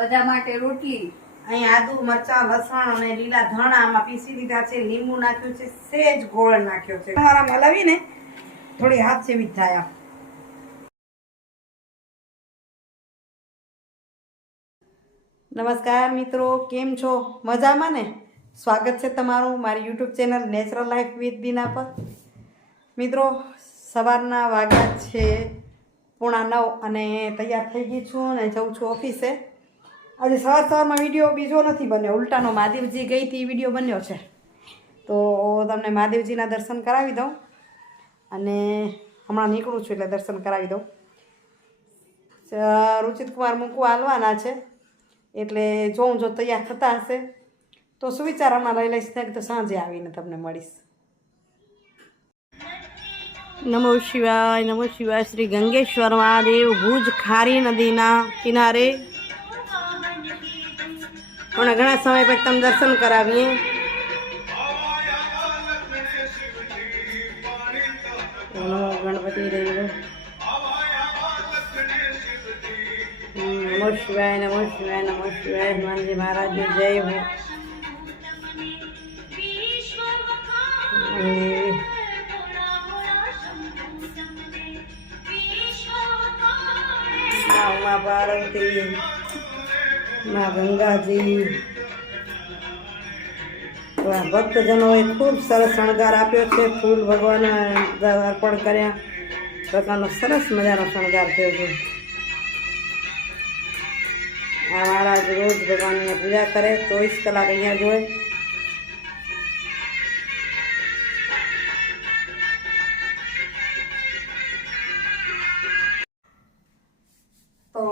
બધા માટે રોટલી. અહીં આદુ મરચાં લસણ અને લીલા ધાણા આમાં પીસી લીધા છે, લીંબુ નાખ્યું છે, સેજ ગોળ નાખ્યો છે. તમારા હલાવીને થોડી હાથ જેવી જ થાય. નમસ્કાર મિત્રો, કેમ છો? મજામાં ને? સ્વાગત છે તમારું મારી YouTube channel natural life with Deena પર. મિત્રો, સવારના વાગ્યા છે 8:45 અને તૈયાર થઈ ગઈ છું અને જઉં છું ઓફિસે. આજે સવારમાં વિડીયો બીજો નથી બન્યો, ઉલટાનો મહાદેવજી ગઈ હતી વિડીયો બન્યો છે. તો તમને મહાદેવજીના દર્શન કરાવી દઉં અને હમણાં નીકળું છું એટલે દર્શન કરાવી દઉં. રુચિત કુમાર મૂકવા હાલવાના છે એટલે જોઉં જો તૈયાર થતા હશે તો સુવિચાર હમણાં લઈ લઈશ ને તો સાંજે આવીને તમને મળીશ. નમો શિવાય, નમો શિવાય. શ્રી ગંગેશ્વર મહાદેવ ભુજ ખારી નદીના કિનારે હમણાં ઘણા સમય પછી તમે દર્શન કરાવીએ. ગણપતિ દેવ નમો શિવાય, નમો શિવાય, નમો શિવાય. હનુમાનજી મહારાજની જય હો. મા પાર્વતી, મા ગંગાજી. ભક્તજનોએ ખૂબ સરસ શણગાર આપ્યો છે. ફૂલ ભગવાન અર્પણ કર્યા. પ્રકારનો સરસ મજાનો શણગાર થયો છે. આ મહારાજ રોજ ભગવાનની પૂજા કરે, 24 કલાક અહીંયા જોઈ. તો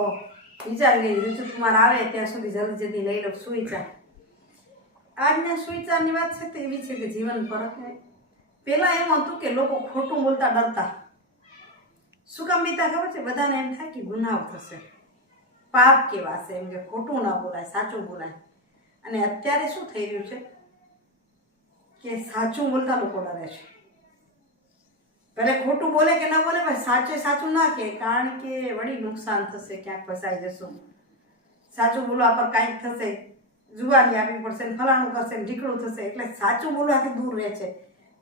વિચારી ગઈ રુચિત કુમાર આવે ત્યાં સુધી જલ્દી જલ્દી લઈ લો સુવિચાર. આજના સુવિચારની વાત છે તો એવી છે કે જીવન પર પહેલાં એમ હતું કે લોકો ખોટું બોલતા ડરતા. શું કામ બીતા ખબર છે? બધાને એમ થાય કે ગુનાહ થશે, પાપ કહેવાશે, એમ કે ખોટું ના બોલાય, સાચું બોલાય. અને અત્યારે શું થઈ રહ્યું છે કે સાચું બોલતા લોકો ડરે છે. ભલે ખોટું બોલે કે ના બોલે પણ સાચે સાચું ના કહે, કારણ કે વળી નુકસાન થશે, ક્યાંક ફસાઈ જશું, સાચું બોલવા પર કાંઈક થશે, જુવારી આપવી પડશે, ફલાણું કરશે, ઢીકણું થશે. એટલે સાચું બોલવાથી દૂર રહે છે.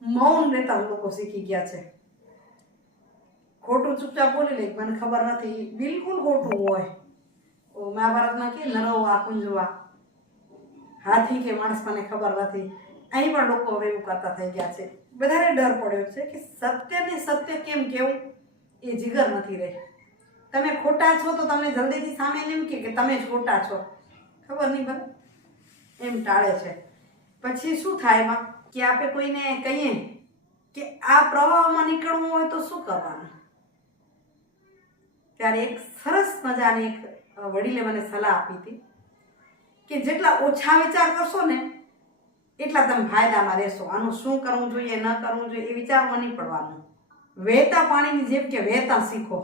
મૌન રહેતા લોકો શીખી ગયા છે. ખોટું ચૂપચાપ બોલી લે, મને ખબર નથી, બિલકુલ ખોટું હોય. મહાભારતમાં કે નરવા કુંજવા, હાથી કે માણસ મને ખબર નથી. અહીં પણ લોકો હવે એવું કરતા થઈ ગયા છે. બધાને ડર પડ્યો છે કે સત્યને સત્ય કેમ કેવું એ જીગર નથી રહી. તમે ખોટા છો તો તમને જલ્દીથી સામે એમ કે તમે જ ખોટા છો, ખબર નહીં બરાબર, એમ ટાળે છે. પછી શું થાય એમાં કે આપણે કોઈને કહીએ કે આ પ્રવાહમાં નીકળવું હોય તો શું કરવાનું? ત્યારે એક સરસ મજાની એક વડીલે મને સલાહ આપી હતી કે જેટલા ઓછા વિચાર કરશો ને એટલા તમે ફાયદામાં રહેશો. આનું શું કરવું જોઈએ, ન કરવું જોઈએ એ વિચારમાં નહીં પડવાનું. વહેતા પાણીની જેમ કે વહેતા શીખો.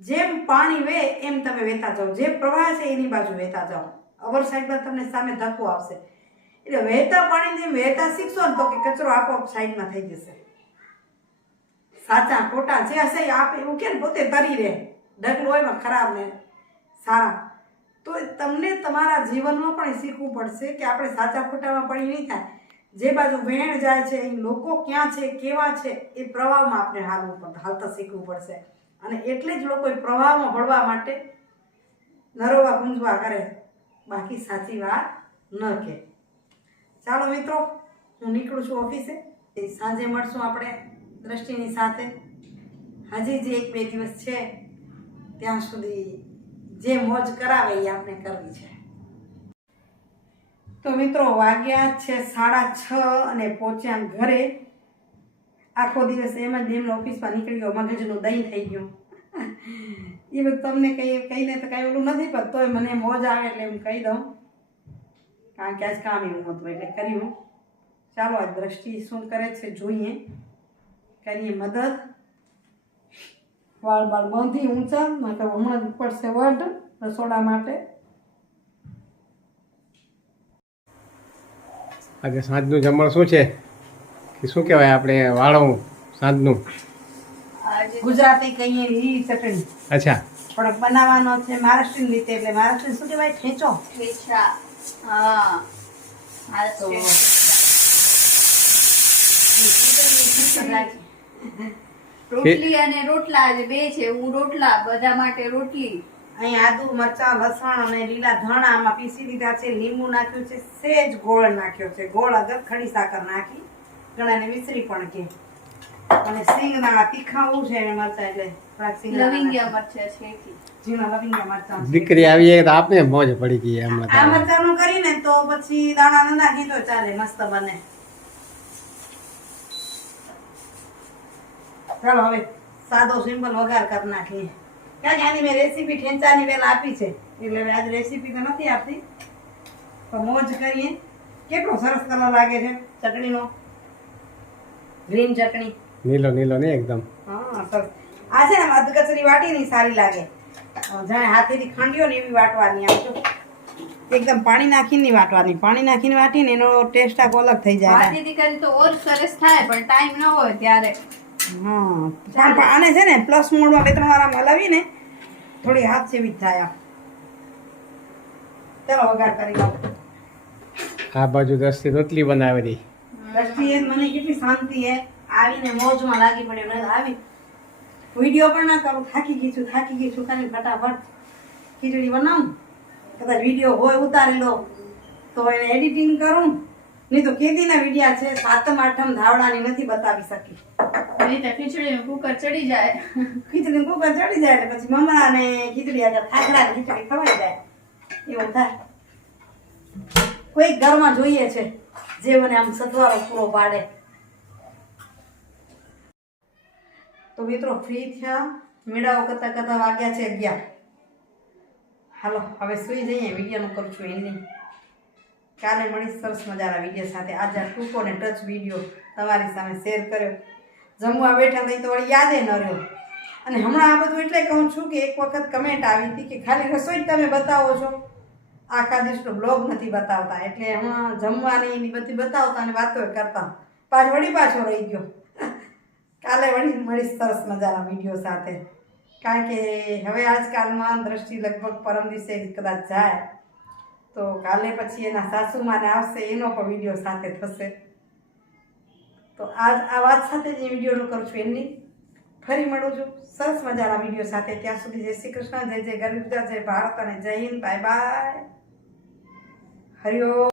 જેમ પાણી વહે એમ તમે વહેતા જાઓ. જે પ્રવાહ છે એની બાજુ વહેતા જાઓ. અવર સાઈડમાં તમને સામે ધક્કો આવશે. એટલે વહેતા પાણીની જેમ વહેતા શીખશો ને તો કે કચરો આપોઆપ સાઈડમાં થઈ જશે. સાચા ખોટા જે હશે એ આપે એવું કે ને પોતે તરી રહે. ઢગલો હોય એમાં ખરાબ ને સારા. તો તમને તમારા જીવનમાં પણ શીખવું પડશે કે આપણે સાચા ખોટામાં પડી નહીં થાય. જે બાજુ વહેણ જાય છે એ લોકો ક્યાં છે, કેવા છે, એ પ્રવાહમાં આપણે હાલતા શીખવું પડશે. અને એટલે જ લોકો પ્રવાહમાં ભળવા માટે નરોવા ગુંજવા કરે, બાકી સાચી વાત ન કહે. ચાલો મિત્રો, હું નીકળું છું ઓફિસે. સાંજે મળશું આપણે દ્રષ્ટિની સાથે. હજી જે 1-2 દિવસ છે ત્યાં સુધી જે મોજ કરાવે એ આપણે કરવી છે. તો મિત્રો, વાગ્યા છે 6:30 અને પહોંચ્યા ઘરે. આખો દિવસ એમ જ એમને ઓફિસમાં નીકળી ગયો, મગજનું દહીં થઈ ગયું. એ બધું તમને કહીને તો કાંઈ ઓલું નથી, પણ તોય મને મોજ આવે એટલે એમ કહી દઉં, કારણ કે આજ કામ એવું હતું એટલે કર્યું. ચાલો આજ દ્રષ્ટિ શું કરે છે જોઈએ, કરીએ મદદ. વાળ બાંધી ઊંચા માટે હમણાં જ પડશે વડ રસોડા માટે. આજે સાંજનું જમણ શું છે કે શું કહેવાય આપણે વાળું સાંજનું? ગુજરાતી કહીએ ઈ ચટણી. અચ્છા, પણ બનાવવાનો છે મહારાષ્ટ્રીયન રીતે, એટલે મહારાષ્ટ્રીયન શું કહેવાય, ઠેચો. ઠેચા. હા આ તો છે. રોટલી અને રોટલા જે બે છે, હું રોટલા, બધા માટે રોટલી. અહીં આદુ, મરચાં, લસણ અને લીલા ધાણા આમાં પીસી લીધા છે, લીંબુ નાખ્યું છે, સેજ ગોળ નાખ્યો છે, ગોળ અગર ખડી સાકર નાખી, ઘણાને મિશ્રી પણ કે, અને સિંગદાણા તીખા બહુ છે એને મરચાં, એટલે થોડાક સિંગદાણા લવિંગિયા મરચાં શેકી. ઝીણા લવિંગિયા મરચાં છે. દીકરી આવી જાય તો આપને મોજ પડી ગઈ હમણાં આ તો. મરચાંનું કરીને તો પછી દાણા ન નાખી તો ચાલે, મસ્ત બને. ચાલો હવે સાદો સિમ્પલ વઘાર કરી નાખીએ. કારણ કે આની મેં રેસીપી ઠેંચાની પહેલા આપી છે, એટલે આજ રેસીપી તો નથી આપતી, તો મોજ કરીએ. કેટલો સરસ કલર લાગે છે ચટણીનો, ગ્રીન ચટણી. નીલો નીલો ને એકદમ. હા સરસ. આ છે ને મધ કચરી વાટીની સારી લાગે, જાણે હાથેથી ખંડ્યો ને એવી વાટવાની. આમ જો એકદમ પાણી નાખીને વાટવાની, પાણી નાખીને વાટીને એનો ટેસ્ટ આખો અલગ થઈ જાય. હાથેથી કરી તો ઓર સરસ થાય, પણ ટાઈમ ન હોય ત્યારે. હા પણ આને છે ને પ્લસ મોડમાં 2-3 વાર આમ હલાવીને થોડી હાથ સેવી જ થાય. આમ ચાલો વઘાર કરી લો. આ બાજુ દસથી રોટલી બનાવેલી. દ્રષ્ટિએ મને કેટલી શાંતિ હે, આવીને મોજમાં લાગી પડ્યો. નહીં આવી વિડીયો પણ ના કરું, થાકી ગઈ છું ખાલી ફટાફટ ખીચડી બનાવું. કદાચ વિડીયો હોય ઉતારી લો તો એને એડિટિંગ કરું, નહીં તો કેદીના વિડીયા છે, 7મ 8મ ધાવડાની નથી બતાવી શકી. નહીં તો ખીચડીનું કુકર ચડી જાય. ખીચડી કુકર ચડી જાય એટલે પછી મમરા ને ખીચડી આગળ ખાખરા ખીચડી ખવાઈ જાય, એવું થાય. કોઈ ઘરમાં જોઈએ છે જે મને આમ સથવારો પૂરો પાડે. તો મિત્રો ફ્રી થયા, મેળાઓ કરતા કરતા વાગ્યા છે 11. હાલો હવે સુઈ જઈએ, વિડીયોનું કરું છું એન્ડિંગ. કાલે મળીશ સરસ મજાના વિડીયો સાથે. આજે આ ટૂંકો ને ટચ વિડીયો તમારી સામે શેર કર્યો. જમવા બેઠા થઈ તો વળી યાદે ન રહ્યો. અને હમણાં આ બધું એટલે કહું છું કે એક વખત કમેન્ટ આવી હતી કે ખાલી રસોઈ જ તમે બતાવો છો, આખા દિવસનો બ્લોગ નથી બતાવતા. એટલે હમણાં જમવાની એની બધી બતાવતા અને વાતો કરતા પાછો રહી ગયો. કાલે વળી મળીશ સરસ મજાના વિડીયો સાથે. કારણ કે હવે આજકાલમાં દ્રષ્ટિ લગભગ પરમ દિવસે કદાચ જાય તો કાલે પછી એના સાસુમાને આવશે, એનો પણ વિડીયો સાથે થશે. તો આજ આ વાત સાથે જ વિડીયોનું કરું છું એમની. ફરી મળું છું સરસ મજાના વિડીયો સાથે. ત્યાં સુધી જય શ્રી કૃષ્ણ, જય જય ગરીબ, જય ભારત અને જય હિન્દ. Bye bye. હરિઓમ.